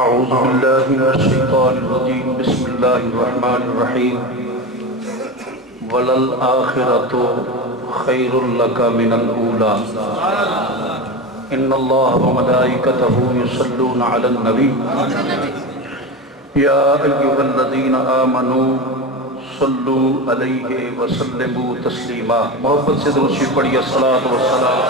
اعوذ باللہ من الشیطان الرجیم بسم اللہ الرحمن الرحیم وللآخرۃ خیر لک من الاولی ان اللہ وملائکتہ یصلون علی النبی یا ایھا الذین آمنوا صلوا علیہ وسلموا تسلیما۔ محبت سے درود شریف پڑھیے۔ الصلاۃ والسلام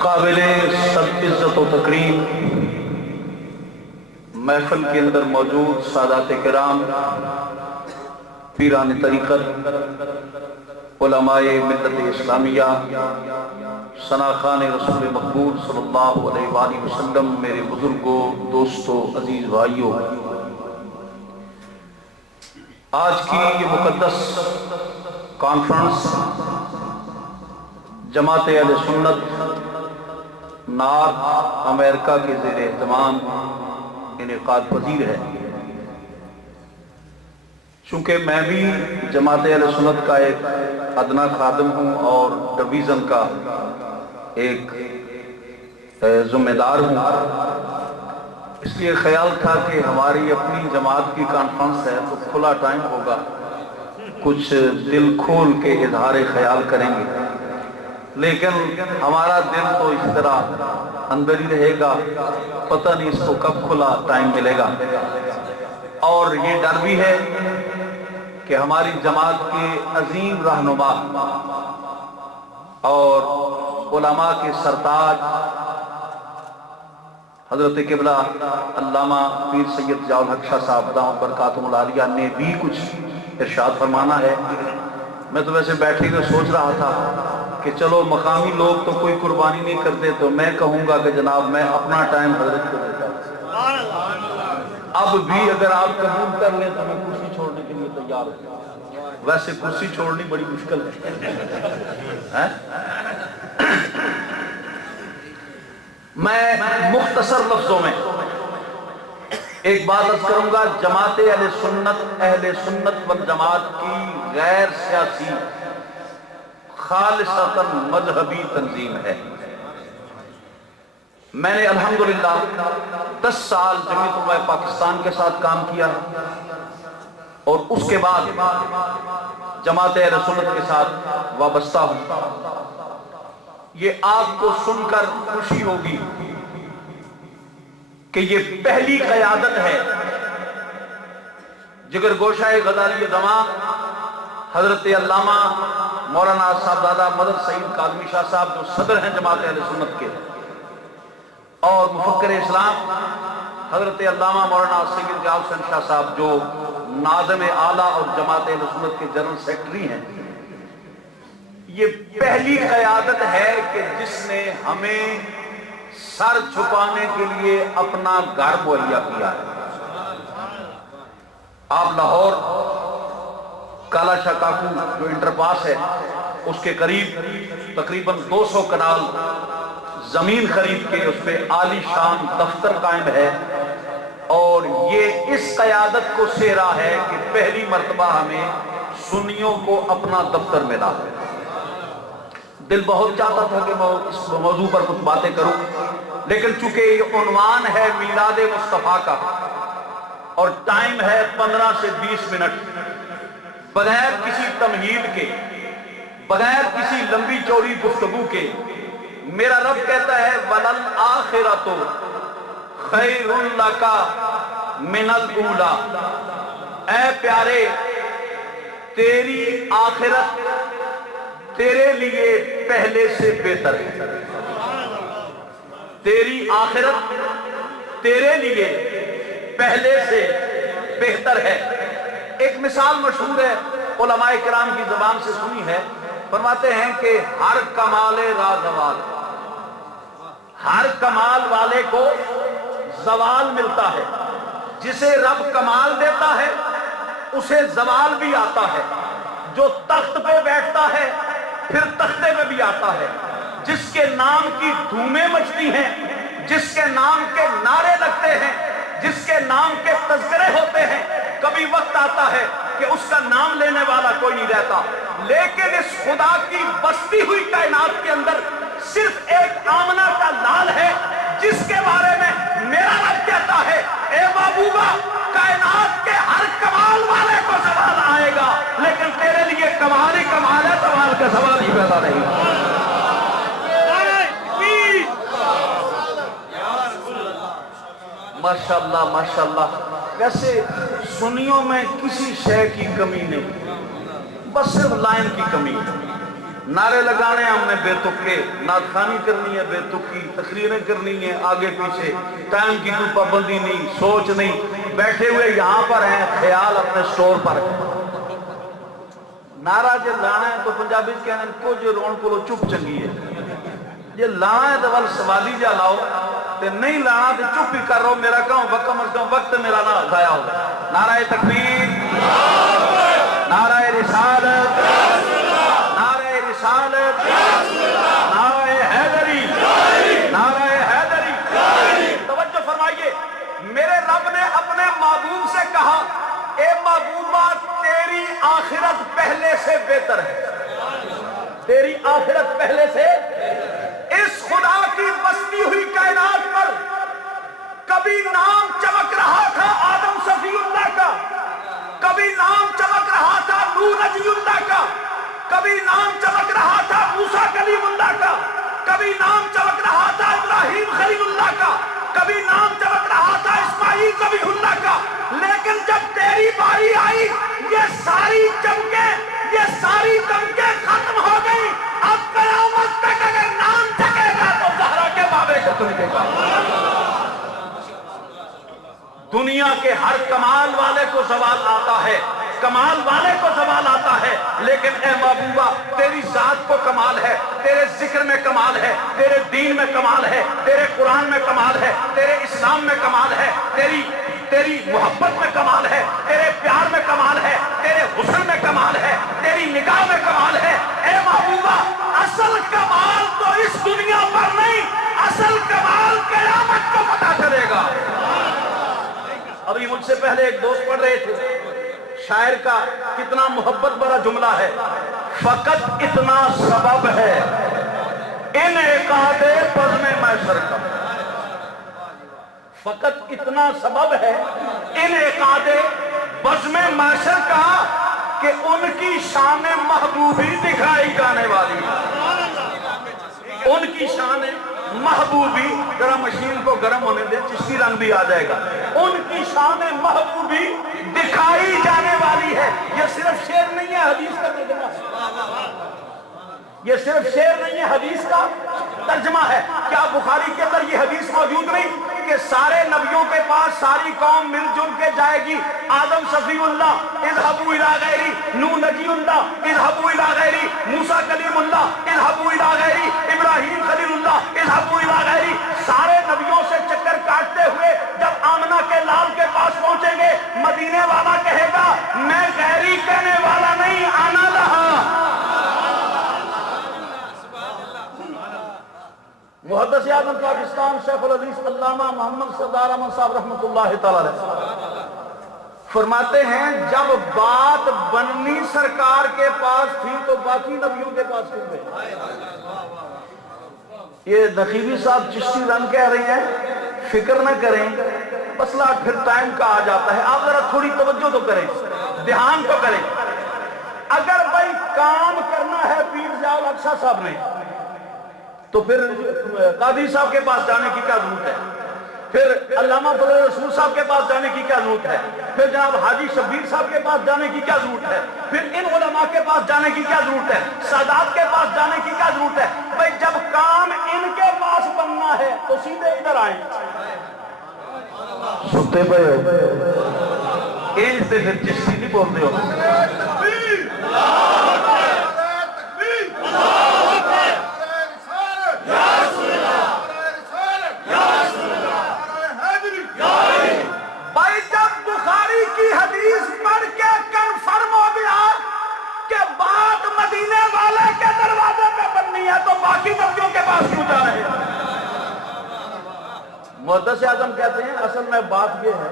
قابل سب عزت و تکریم محفل کے اندر موجود سادات کرام، پیران طریقت، علماء ملت اسلامیہ، ثناخان رسول مقبول صلی اللہ علیہ وآلہ وسلم، میرے بزرگوں، دوستوں، عزیز بھائیوں، آج کی یہ مقدس کانفرنس جماعت اہل سنت نارتھ امریکہ کے زیر اہتمام انعقاد پذیر ہے۔ چونکہ میں بھی جماعت اہل سنت کا ایک ادنا خادم ہوں اور ڈویژن کا ایک ذمہ دار ہوں، اس لیے خیال تھا کہ ہماری اپنی جماعت کی کانفرنس ہے تو کھلا ٹائم ہوگا، کچھ دل کھول کے اظہار خیال کریں گے، لیکن ہمارا دل تو اس طرح اندر ہی رہے گا، پتہ نہیں اس کو کب کھلا ٹائم ملے گا۔ اور یہ ڈر بھی ہے کہ ہماری جماعت کے عظیم رہنما اور علماء کے سرتاج حضرت قبلہ علامہ پیر سید ضیاء الحق شاہ صاحب دامت برکاتہم العالیہ نے بھی کچھ ارشاد فرمانا ہے۔ میں تو ویسے بیٹھے ہوئے سوچ رہا تھا کہ چلو مقامی لوگ تو کوئی قربانی نہیں کرتے تو میں کہوں گا کہ جناب میں اپنا ٹائم حضرت کو دیتا ہوں۔ اب بھی اگر آپ قبول کر لیں تو میں کرسی چھوڑنے کے لیے تیار ہوں، ویسے کرسی چھوڑنی بڑی مشکل ہے۔ میں مختصر لفظوں میں ایک بات عرض کروں گا، جماعت اہل سنت والجماعت کی غیر سیاسی خالصتاً مذہبی تنظیم ہے۔ میں نے الحمدللہ 10 سال جمعیت علماء پاکستان کے ساتھ کام کیا اور اس کے بعد جماعت اہل سنت کے ساتھ وابستہ ہوں۔ یہ آپ کو سن کر خوشی ہوگی کہ یہ پہلی قیادت ہے جگر گوشہ غزالی زمان حضرت علامہ مولانا صاحبزادہ مدد سعید کاظمی شاہ صاحب جو صدر ہیں جماعت اہل سنت کے، اور مفکر اسلام حضرت علامہ مولانا سید ضیاء الحسن شاہ صاحب جو ناظم اعلیٰ اور جماعت اہل سنت کے جنرل سیکرٹری ہیں، یہ پہلی قیادت ہے کہ جس نے ہمیں سر چھپانے کے لیے اپنا گھر مہیا کیا ہے۔ آپ لاہور کالا شاہ کاکو جو انٹر پاس ہے اس کے قریب تقریباً 200 کنال زمین خرید کے اس پہ عالی شان دفتر قائم ہے، اور یہ اس قیادت کو سہرا ہے کہ پہلی مرتبہ ہمیں سنیوں کو اپنا دفتر ملا ہے۔ دل بہت چاہتا تھا کہ میں اس موضوع پر کچھ باتیں کروں، لیکن چونکہ یہ عنوان ہے میلاد مصطفیٰ کا اور ٹائم ہے 15 سے 20 منٹ، بغیر کسی تمہید کے، بغیر کسی لمبی چوڑی گفتگو کے، میرا رب کہتا ہے وَلَلْآخِرَةُ خَيْرٌ لَكَ مِنَ الْأُولَى، اے پیارے تیری آخرت تیرے لیے پہلے سے بہتر ہے، تیری آخرت تیرے لیے پہلے سے بہتر ہے۔ ایک مثال مشہور ہے، علماء کرام کی زبان سے سنی ہے، فرماتے ہیں کہ ہر کمال رازوال، ہر کمال والے کو زوال ملتا ہے، جسے رب کمال دیتا ہے اسے زوال بھی آتا ہے، جو تخت پہ بیٹھتا ہے پھر تختے پہ بھی آتا ہے، جس کے نام کی دھومیں مچتی ہیں، جس کے نام کے نعرے لگتے ہیں، جس کے نام کے تذکرے ہوتے ہیں، کبھی وقت آتا ہے کہ اس کا کوئی نہیں رہتا، لیکن اس خدا کی بستی ہوئی کائنات کے اندر صرف ایک آمنہ کا لال ہے جس کے بارے میں میرا رب کہتا ہے اے محبوبہ کائنات کے ہر کمال والے کو سوال آئے گا، لیکن تیرے لیے کمال ہی کمال ہے، سوال کا سوال ہی پیدا نہیں۔ ماشاءاللہ ماشاءاللہ۔ ویسے سنیوں میں کسی شے کی کمی نہیں، بس صرف لائن کی کمی ہے۔ نعرے لگانے ہم نے بے تکے، نعت خوانی کرنی ہے بے تکی، تقریریں کرنی ہے آگے پیچھے، ٹائم کی کوئی پابندی نہیں، سوچ نہیں، بیٹھے ہوئے یہاں پر ہیں، خیال اپنے سٹور پر۔ نعرہ جے لانا ہے تو پنجابی کہنے کو جو رون کو چپ چنگی ہے، یہ لانا ہے تو ول سوالی جا لاؤ، تے نہیں لانا تو چپ ہی کر رہو، میرا کہوں وقت میرا نہ ضائع ہو۔ نعرہ تکبیر، نعرہ رسالت، نعرہ رسالت، نعرہ حیدری، نعرہ حیدری۔ توجہ فرمائیے، میرے رب نے اپنے محبوب سے کہا اے محبوبہ تیری آخرت پہلے سے بہتر ہے، تیری آخرت پہلے سے۔ اس خدا کی بستی ہوئی کائنات پر کبھی نام چمک رہا تھا آدم صفی اللہ کا، کبھی نام چمک رہا تھا نوح نبی اللہ کا، کبھی نام چمک رہا تھا موسیٰ کلیم اللہ کا، کبھی نام چمک رہا تھا ابراہیم خلیل اللہ کا، کبھی نام چمک رہا تھا اسماعیل ذبیح اللہ کا، لیکن جب تیری باری آئی یہ ساری چمکیں، یہ ساری چمکیں ختم ہو گئی۔ اب قیامت تک اگر نام چکے گا تو زہرا کے بابے کو چمکے گا۔ دنیا کے ہر کمال والے کو زوال آتا ہے، کمال والے کو زوال آتا ہے، لیکن اے محبوبہ تیری ذات کو کمال ہے، تیرے ذکر میں کمال ہے، تیرے دین میں کمال ہے، تیرے قرآن میں کمال ہے، تیرے اسلام میں کمال ہے، تیری محبت میں کمال ہے، تیرے پیار میں کمال ہے، تیرے حسن میں کمال ہے، تیری نگاہ میں کمال ہے۔ اے محبوبہ اصل کمال تو اس دنیا پر نہیں، اصل کمال قیامت کو پتہ چلے گا۔ ابھی مجھ سے پہلے ایک دوست پڑھ رہے تھے، شاعر کا کتنا محبت بڑا جملہ ہے، فقط اتنا سبب ہے انعقاد بزم محشر کا، فقط اتنا سبب ہے انعقاد بزم محشر کا کہ ان کی شان محبوبی دکھائی جانے والی ہے، ان کی شان محبوبی، ذرا مشین کو گرم ہونے دے چشتی رنگ بھی آ جائے گا، ان کی شان محبوبی دکھائی جانے والی ہے۔ یہ صرف شعر نہیں ہے، حدیث کا ترجمہ ہے، یہ صرف شعر نہیں ہے، حدیث کا ترجمہ ہے۔ کیا بخاری کے اندر یہ حدیث موجود نہیں کہ سارے نبیوں کے پاس ساری قوم مل جل کے جائے گی، آدم صفی اللہ اذهبوا الى غیری، نوح نجی اللہ اذهبوا الى غیری، موسیٰ کلیم اللہ اذهبوا الى غیری، ابراہیم خلیل اللہ اذهبوا الى غیری، سارے نبیوں سے چکر کاٹتے ہوئے جب آمنہ کے لال کے پاس پہنچیں گے، مدینے والا کہے گا میں غیری کہنے والا نہیں، آنا رہا۔ محدث اعظم پاکستان شیخ الحدیث علامہ محمد سردار احمد صاحب رحمۃ اللہ تعالی علیہ فرماتے ہیں جب بات بننی سرکار کے پاس تھی تو باقی نبیوں کے پاس کیوں گئے؟ یہ نقیبی صاحب چشتی رنگ کہہ رہی ہیں، فکر نہ کریں، مسئلہ پھر ٹائم کا آ جاتا ہے، آپ ذرا تھوڑی توجہ تو کریں، دھیان تو کریں۔ اگر بھائی کام کرنا ہے پیر ضیاء الاقصیٰ صاحب نے تو پھر قادری صاحب کے پاس جانے کی کیا ضرورت ہے، پھر علامہ فضل رسول صاحب کے پاس جانے کی کیا ضرورت ہے، پھر جناب حاجی شبیر صاحب کے پاس جانے کی کیا ضرورت ہے، پھر ان علماء کے پاس جانے کی کیا ضرورت ہے، سادات کے پاس جانے کی کیا ضرورت ہے؟ بھائی جب کام ان کے پاس بننا ہے تو سیدھے ادھر آئیں، ستے پہ ہو ایج سے پھر چشتی نہیں بولتے ہو۔ بھائی جب بخاری کی حدیث پڑھ کے کنفرم ہو گیا کہ بات مدینے والے کے دروازے پہ بننی ہے تو باقی نبیوں کے پاس کیوں جا رہے ہیں؟ محدث اعظم کہتے ہیں اصل میں بات یہ ہے